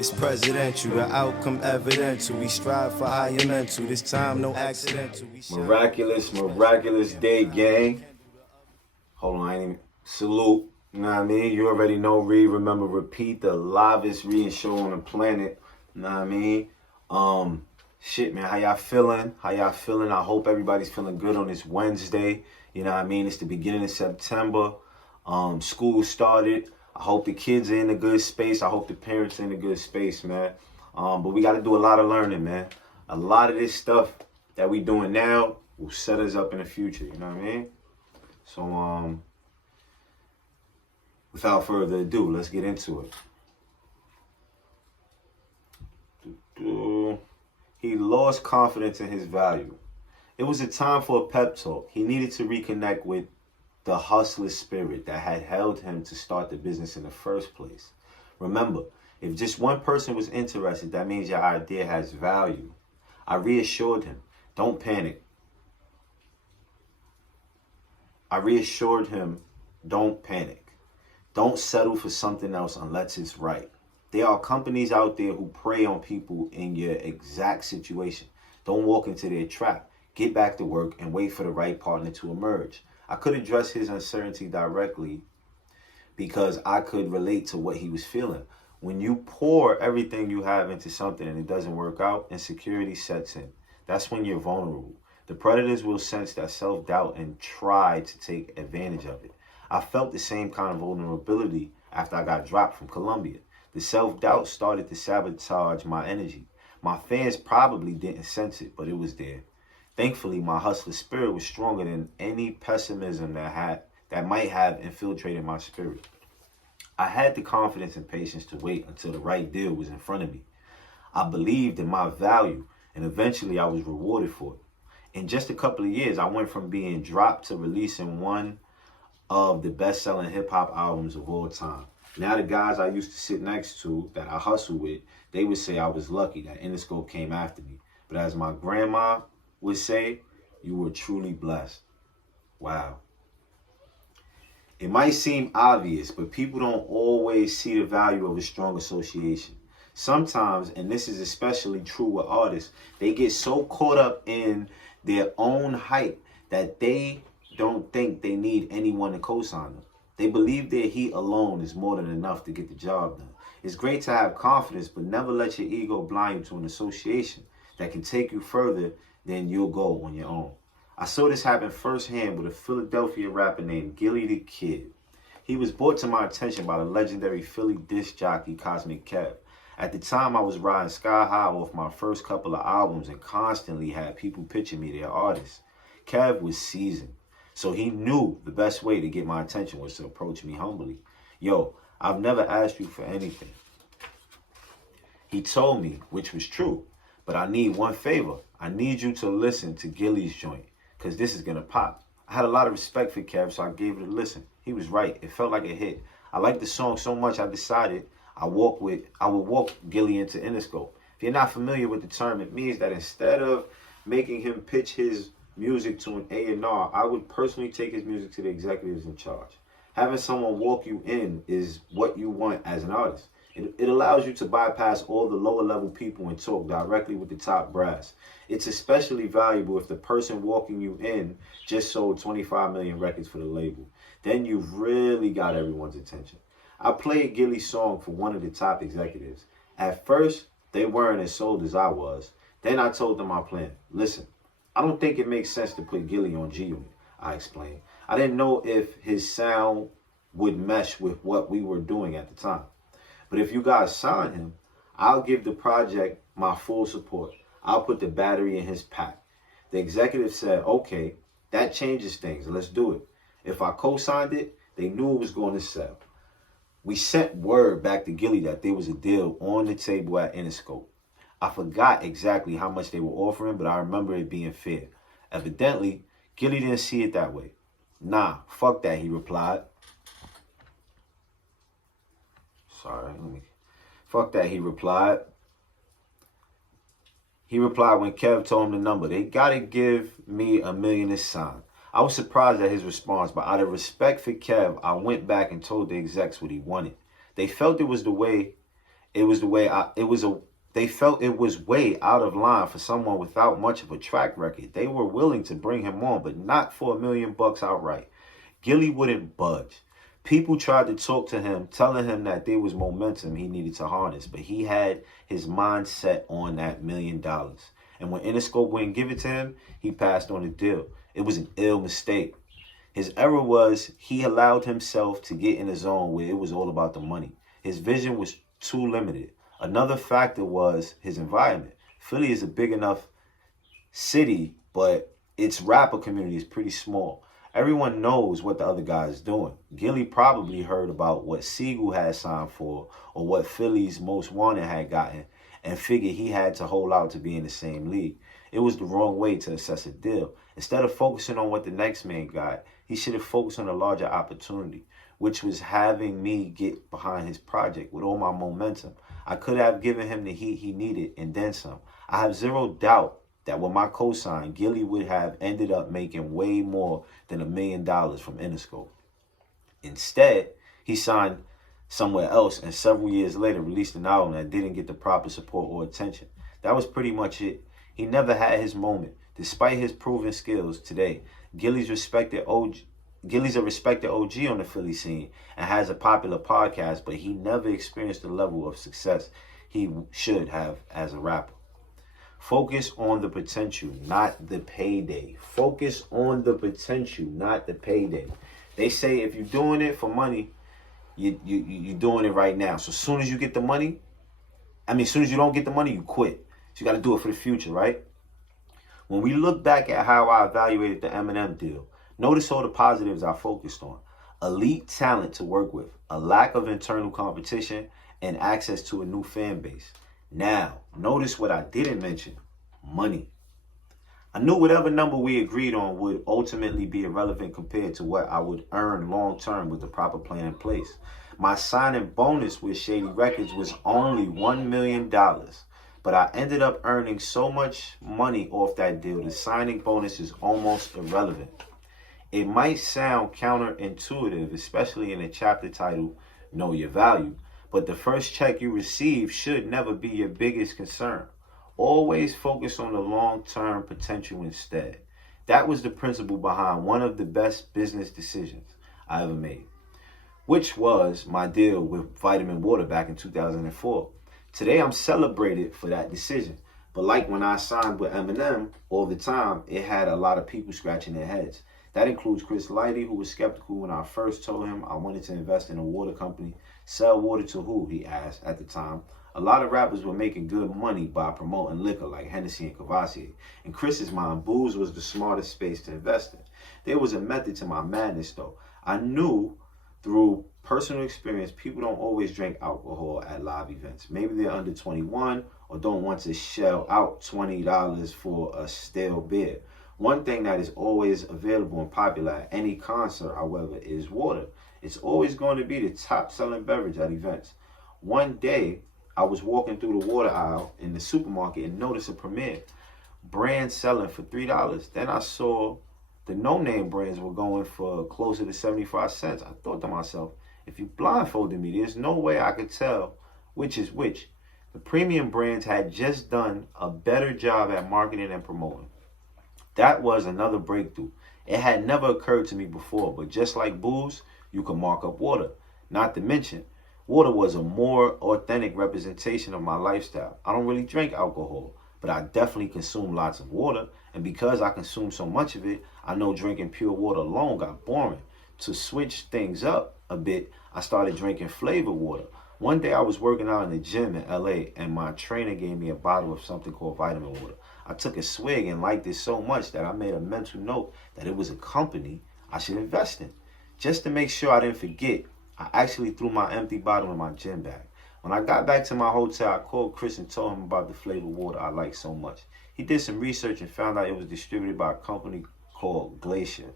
It's presidential, the outcome evidential. We strive for higher mental. This time, no accidental. Miraculous day, gang. Hold on, I ain't even salute. You know what I mean? You already know, read, remember, repeat, the livest reading show on the planet. You know what I mean? Shit, man, how y'all feeling? I hope everybody's feeling good on this Wednesday. You know what I mean? It's the beginning of September. School started. I hope the kids are in a good space. I hope the parents are in a good space, man. But we got to do a lot of learning, man. A lot of this stuff that we doing now will set us up in the future. You know what I mean? So, without further ado, let's get into it. He lost confidence in his value. It was a time for a pep talk. He needed to reconnect with the hustler spirit that had held him to start the business in the first place. Remember, if just one person was interested, that means your idea has value. I reassured him, don't panic. Don't panic. Don't settle for something else unless it's right. There are companies out there who prey on people in your exact situation. Don't walk into their trap. Get back to work and wait for the right partner to emerge. I could address his uncertainty directly because I could relate to what he was feeling. When you pour everything you have into something and it doesn't work out, insecurity sets in. That's when you're vulnerable. The predators will sense that self-doubt and try to take advantage of it. I felt the same kind of vulnerability after I got dropped from Columbia. The self-doubt started to sabotage my energy. My fans probably didn't sense it, but it was there. Thankfully, my hustler spirit was stronger than any pessimism that might have infiltrated my spirit. I had the confidence and patience to wait until the right deal was in front of me. I believed in my value, and eventually I was rewarded for it. In just a couple of years, I went from being dropped to releasing one of the best-selling hip-hop albums of all time. Now the guys I used to sit next to that I hustle with, they would say I was lucky that Interscope came after me. But as my grandma would say, you were truly blessed. Wow. It might seem obvious, but people don't always see the value of a strong association. Sometimes, and this is especially true with artists, they get so caught up in their own hype that they don't think they need anyone to co-sign them. They believe their heat alone is more than enough to get the job done. It's great to have confidence, but never let your ego blind you to an association that can take you further than you'll go on your own. I saw this happen firsthand with a Philadelphia rapper named Gilly the Kid. He was brought to my attention by the legendary Philly disc jockey Cosmic Kev. At the time, I was riding sky high off my first couple of albums and constantly had people pitching me their artists. Kev was seasoned, so he knew the best way to get my attention was to approach me humbly. Yo, I've never asked you for anything. He told me, which was true, but I need one favor. I need you to listen to Gilly's joint, because this is going to pop. I had a lot of respect for Kev, so I gave it a listen. He was right. It felt like a hit. I liked the song so much I decided I would walk Gilly into Interscope. If you're not familiar with the term, it means that instead of making him pitch his music to an A&R, I would personally take his music to the executives in charge. Having someone walk you in is what you want as an artist. It allows you to bypass all the lower level people and talk directly with the top brass. It's especially valuable if the person walking you in just sold 25 million records for the label. Then you've really got everyone's attention. I played Gilly's song for one of the top executives. At first, they weren't as sold as I was. Then I told them my plan. Listen, I don't think it makes sense to put Gilly on G Unit, I explained. I didn't know if his sound would mesh with what we were doing at the time. But if you guys sign him, I'll give the project my full support. I'll put the battery in his pack. The executive said, okay, that changes things. Let's do it. If I co-signed it, they knew it was going to sell. We sent word back to Gilly that there was a deal on the table at Interscope. I forgot exactly how much they were offering, but I remember it being fair. Evidently, Gilly didn't see it that way. Nah, fuck that, he replied. Fuck that, he replied. He replied when Kev told him the number. They gotta give me $1 million to sign. I was surprised at his response, but out of respect for Kev, I went back and told the execs what he wanted. They felt it was the way It was the way they felt it was way out of line for someone without much of a track record. They were willing to bring him on, but not for $1 million outright. Gilly wouldn't budge. People tried to talk to him, telling him that there was momentum he needed to harness, but he had his mind set on that $1 million. And when Interscope wouldn't give it to him, he passed on the deal. It was an ill mistake. His error was he allowed himself to get in a zone where it was all about the money. His vision was too limited. Another factor was his environment. Philly is a big enough city, but its rapper community is pretty small. Everyone knows what the other guy is doing. Gilly probably heard about what Siegel had signed for or what Philly's Most Wanted had gotten and figured he had to hold out to be in the same league. It was the wrong way to assess a deal. Instead of focusing on what the next man got, he should have focused on a larger opportunity, which was having me get behind his project with all my momentum. I could have given him the heat he needed and then some. I have zero doubt that with my cosign, Gilly would have ended up making way more than $1 million from Interscope. Instead, he signed somewhere else and several years later released an album that didn't get the proper support or attention. That was pretty much it. He never had his moment. Despite his proven skills today, Gilly's a respected OG on the Philly scene and has a popular podcast, but he never experienced the level of success he should have as a rapper. Focus on the potential, not the payday. Focus on the potential, not the payday. They say if you're doing it for money, you're doing it right now. So as soon as you get the money, as soon as you don't get the money, you quit. So you got to do it for the future, right? When we look back at how I evaluated the Eminem deal, notice all the positives I focused on. Elite talent to work with, a lack of internal competition, and access to a new fan base. Now, notice what I didn't mention, money. I knew whatever number we agreed on would ultimately be irrelevant compared to what I would earn long term with the proper plan in place. My signing bonus with Shady Records was only $1 million, but I ended up earning so much money off that deal, the signing bonus is almost irrelevant. It might sound counterintuitive, especially in a chapter titled Know Your Value, but the first check you receive should never be your biggest concern. Always focus on the long-term potential instead. That was the principle behind one of the best business decisions I ever made, which was my deal with Vitamin Water back in 2004. Today I'm celebrated for that decision, but like when I signed with Eminem, all the time, it had a lot of people scratching their heads. That includes Chris Lighty, who was skeptical when I first told him I wanted to invest in a water company. Sell water to who, he asked at the time. A lot of rappers were making good money by promoting liquor like Hennessy and Cavassier. In Chris's mind, booze was the smartest space to invest in. There was a method to my madness though. I knew through personal experience, people don't always drink alcohol at live events. Maybe they're under 21 or don't want to shell out $20 for a stale beer. One thing that is always available and popular at any concert, however, is water. It's always going to be the top selling beverage at events. One day, I was walking through the water aisle in the supermarket and noticed a Premier brand selling for $3. Then I saw the no-name brands were going for closer to 75 cents. I thought to myself, if you blindfolded me, there's no way I could tell which is which. The premium brands had just done a better job at marketing and promoting. That was another breakthrough. It had never occurred to me before, but just like booze, you can mark up water. Not to mention, water was a more authentic representation of my lifestyle. I don't really drink alcohol, but I definitely consume lots of water. And because I consume so much of it, I know drinking pure water alone got boring. To switch things up a bit, I started drinking flavored water. One day I was working out in the gym in LA and my trainer gave me a bottle of something called vitamin water. I took a swig and liked it so much that I made a mental note that it was a company I should invest in. Just to make sure I didn't forget, I actually threw my empty bottle in my gym bag. When I got back to my hotel, I called Chris and told him about the flavored water I liked so much. He did some research and found out it was distributed by a company called Glacier.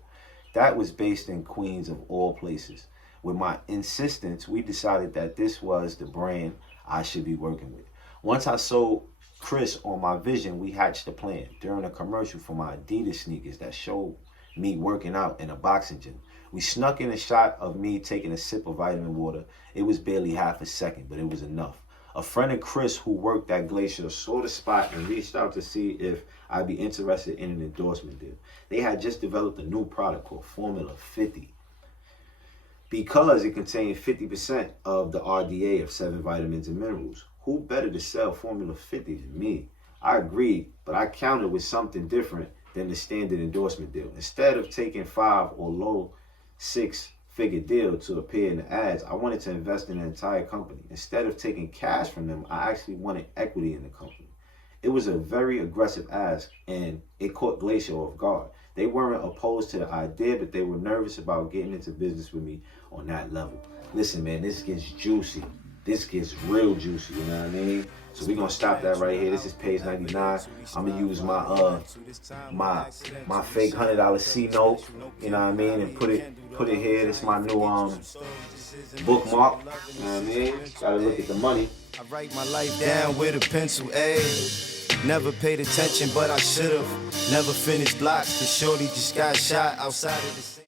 That was based in Queens of all places. With my insistence, we decided that this was the brand I should be working with. Once I sold Chris on my vision, we hatched a plan. During a commercial for my Adidas sneakers that showed me working out in a boxing gym, we snuck in a shot of me taking a sip of vitamin water. It was barely half a second, but it was enough. A friend of Chris who worked at Glacier saw the spot and reached out to see if I'd be interested in an endorsement deal. They had just developed a new product called Formula 50 because it contained 50% of the RDA of 7 vitamins and minerals. Who better to sell Formula 50 than me? I agreed, but I countered with something different than the standard endorsement deal. Instead of taking 5 or low 6-figure deal to appear in the ads, I wanted to invest in the entire company. Instead of taking cash from them, I actually wanted equity in the company. It was a very aggressive ask, and it caught Glacier off guard. They weren't opposed to the idea, but they were nervous about getting into business with me on that level. Listen, man, this gets juicy. This gets real juicy, you know what I mean? So we're gonna stop that right here. This is page 99. I'm gonna use my my fake $100 C note, you know what I mean, and put it here. This is my new bookmark. You know what I mean? Gotta look at the money. I write my life down with a pencil, Never paid attention, but I should've. Never finished blocks, cause shorty just got shot outside of the